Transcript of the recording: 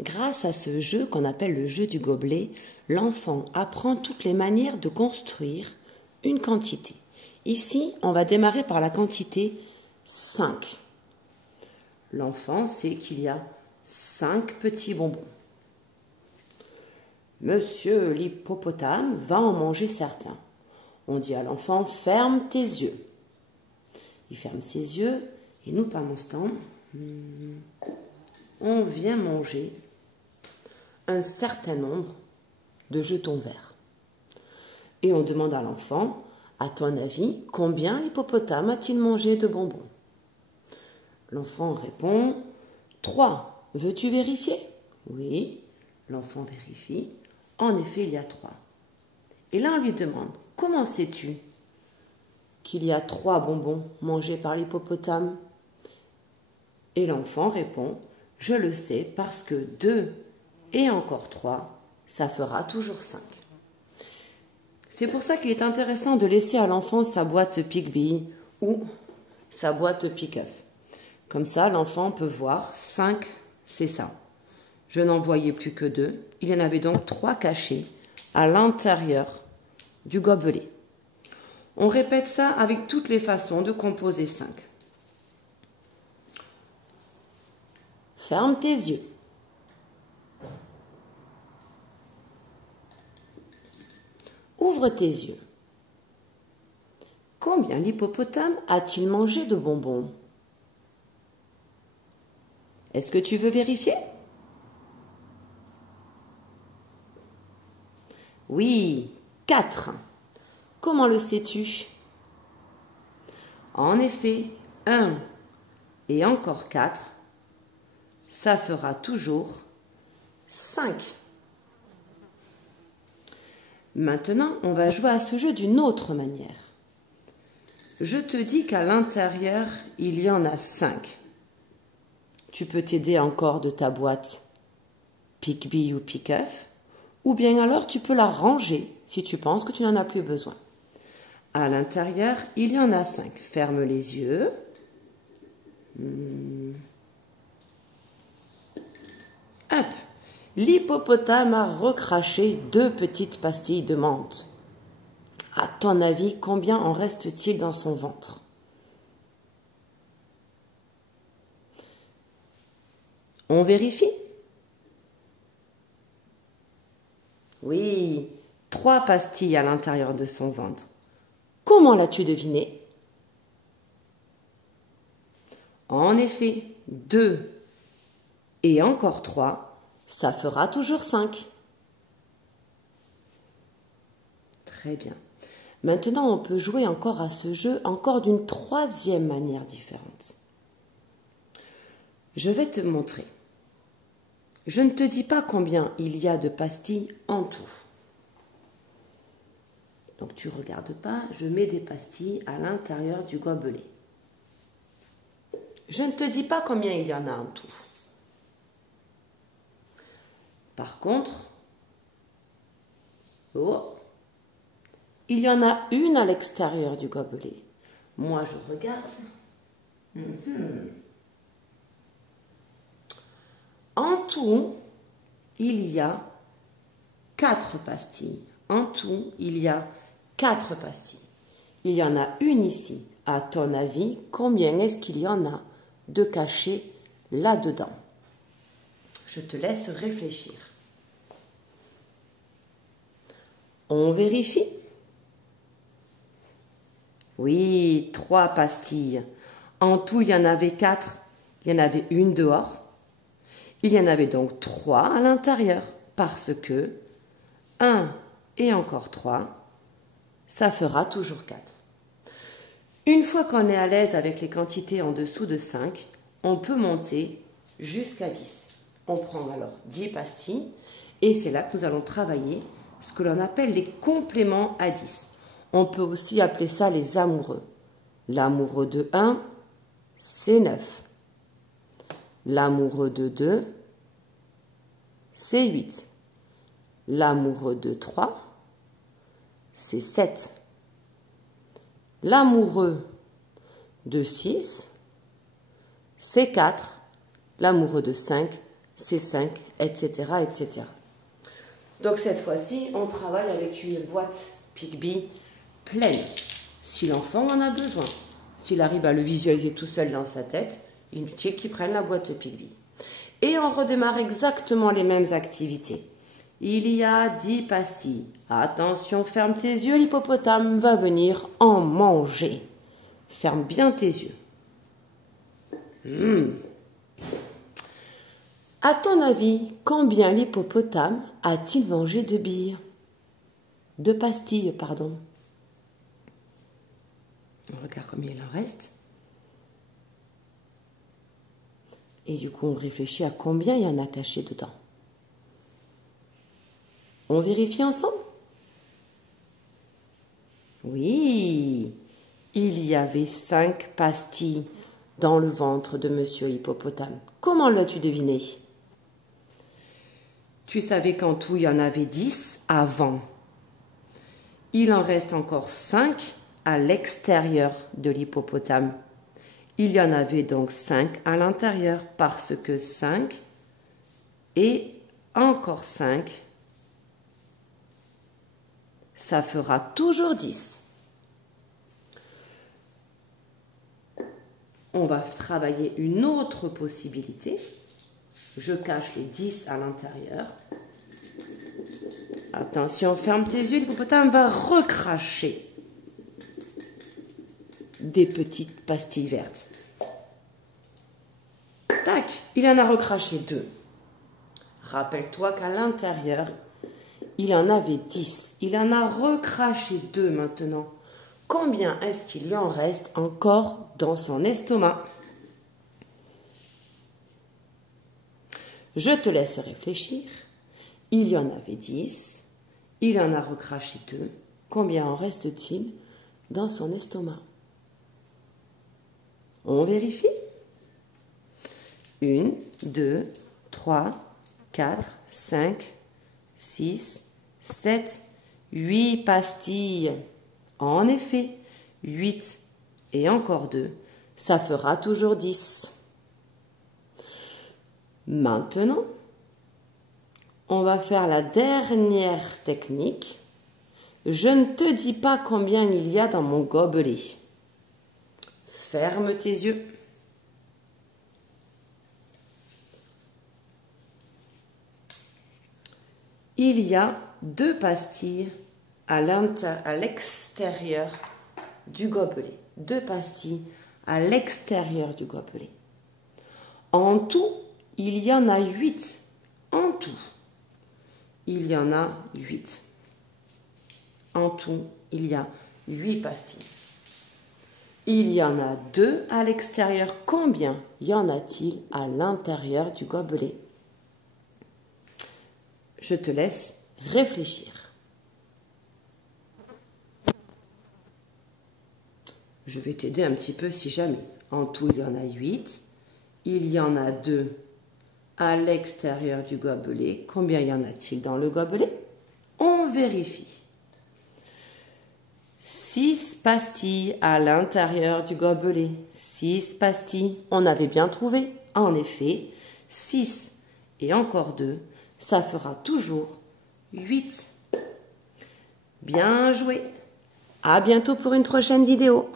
Grâce à ce jeu qu'on appelle le jeu du gobelet, l'enfant apprend toutes les manières de construire une quantité. Ici, on va démarrer par la quantité 5. L'enfant sait qu'il y a 5 petits bonbons. Monsieur l'hippopotame va en manger certains. On dit à l'enfant, ferme tes yeux. Il ferme ses yeux et nous, pendant ce temps, on vient manger un certain nombre de jetons verts. Et on demande à l'enfant, à ton avis, combien l'hippopotame a-t-il mangé de bonbons? L'enfant répond, 3. Veux-tu vérifier? Oui. L'enfant vérifie. En effet, il y a 3. Et là, on lui demande, comment sais-tu qu'il y a 3 bonbons mangés par l'hippopotame? Et l'enfant répond, je le sais parce que 2 et encore 3, ça fera toujours 5. C'est pour ça qu'il est intéressant de laisser à l'enfant sa boîte pique-bille ou sa boîte pique-œuf. Comme ça, l'enfant peut voir 5, c'est ça. Je n'en voyais plus que 2. Il y en avait donc 3 cachés à l'intérieur du gobelet. On répète ça avec toutes les façons de composer 5. Ferme tes yeux. Ouvre tes yeux. Combien l'hippopotame a-t-il mangé de bonbons? Est-ce que tu veux vérifier? Oui, 4. Comment le sais-tu? En effet, 1 et encore 4, ça fera toujours 5. Maintenant, on va jouer à ce jeu d'une autre manière. Je te dis qu'à l'intérieur, il y en a 5. Tu peux t'aider encore de ta boîte pique-bille ou pique-œuf, ou bien alors tu peux la ranger si tu penses que tu n'en as plus besoin. À l'intérieur, il y en a 5. Ferme les yeux. Hop. L'hippopotame a recraché 2 petites pastilles de menthe. À ton avis, combien en reste-t-il dans son ventre? On vérifie? Oui, 3 pastilles à l'intérieur de son ventre. Comment l'as-tu deviné? En effet, 2 et encore 3, ça fera toujours 5. Très bien. Maintenant, on peut jouer encore à ce jeu, encore d'une 3e manière différente. Je vais te montrer. Je ne te dis pas combien il y a de pastilles en tout. Donc tu ne regardes pas, je mets des pastilles à l'intérieur du gobelet. Je ne te dis pas combien il y en a en tout. Par contre, il y en a une à l'extérieur du gobelet. Moi, je regarde. En tout, il y a 4 pastilles. En tout, il y a 4 pastilles. Il y en a une ici. À ton avis, combien est-ce qu'il y en a de cachés là-dedans? Je te laisse réfléchir. On vérifie? Oui, 3 pastilles. En tout, il y en avait 4. Il y en avait une dehors. Il y en avait donc 3 à l'intérieur. Parce que 1 et encore 3, ça fera toujours 4. Une fois qu'on est à l'aise avec les quantités en dessous de 5, on peut monter jusqu'à 10. On prend alors 10 pastilles et c'est là que nous allons travailler ce que l'on appelle les compléments à 10. On peut aussi appeler ça les amoureux. L'amoureux de 1, c'est 9. L'amoureux de 2, c'est 8. L'amoureux de 3, c'est 7. L'amoureux de 6, c'est 4. L'amoureux de 5, c'est 5, etc., etc. Donc cette fois-ci, on travaille avec une boîte Picby pleine, si l'enfant en a besoin. S'il arrive à le visualiser tout seul dans sa tête, inutile qu'il prenne la boîte Picby. Et on redémarre exactement les mêmes activités. Il y a 10 pastilles. Attention, ferme tes yeux, l'hippopotame va venir en manger. Ferme bien tes yeux. À ton avis, combien l'hippopotame a-t-il mangé de billes? De pastilles, pardon. On regarde combien il en reste. Et du coup, on réfléchit à combien il y en a caché dedans. On vérifie ensemble? Oui, il y avait 5 pastilles dans le ventre de Monsieur Hippopotame. Comment l'as-tu deviné? Tu savais qu'en tout, il y en avait 10 avant. Il en reste encore 5 à l'extérieur de l'hippopotame. Il y en avait donc 5 à l'intérieur parce que 5 et encore 5, ça fera toujours 10. On va travailler une autre possibilité. Je cache les 10 à l'intérieur. Attention, ferme tes yeux, l'hippopotame va recracher des petites pastilles vertes. Tac, il en a recraché 2. Rappelle-toi qu'à l'intérieur, il en avait 10. Il en a recraché 2 maintenant. Combien est-ce qu'il lui en reste encore dans son estomac? Je te laisse réfléchir. Il y en avait 10. Il en a recraché 2. Combien en reste-t-il dans son estomac? On vérifie. 1, 2, 3, 4, 5, 6, 7, 8 pastilles. En effet, 8 et encore 2, ça fera toujours 10. Maintenant, on va faire la dernière technique. Je ne te dis pas combien il y a dans mon gobelet. Ferme tes yeux. Il y a 2 pastilles à l'extérieur du gobelet. 2 pastilles à l'extérieur du gobelet. En tout, il y en a 8. En tout, il y en a 8. En tout, il y a 8 pastilles. Il y en a 2 à l'extérieur. Combien y en a-t-il à l'intérieur du gobelet? Je te laisse réfléchir. Je vais t'aider un petit peu si jamais. En tout, il y en a 8. Il y en a 2 à l'extérieur du gobelet. Combien y en a-t-il dans le gobelet? On vérifie. 6 pastilles à l'intérieur du gobelet. 6 pastilles. On avait bien trouvé. En effet, 6 et encore 2, ça fera toujours 8. Bien joué. À bientôt pour une prochaine vidéo.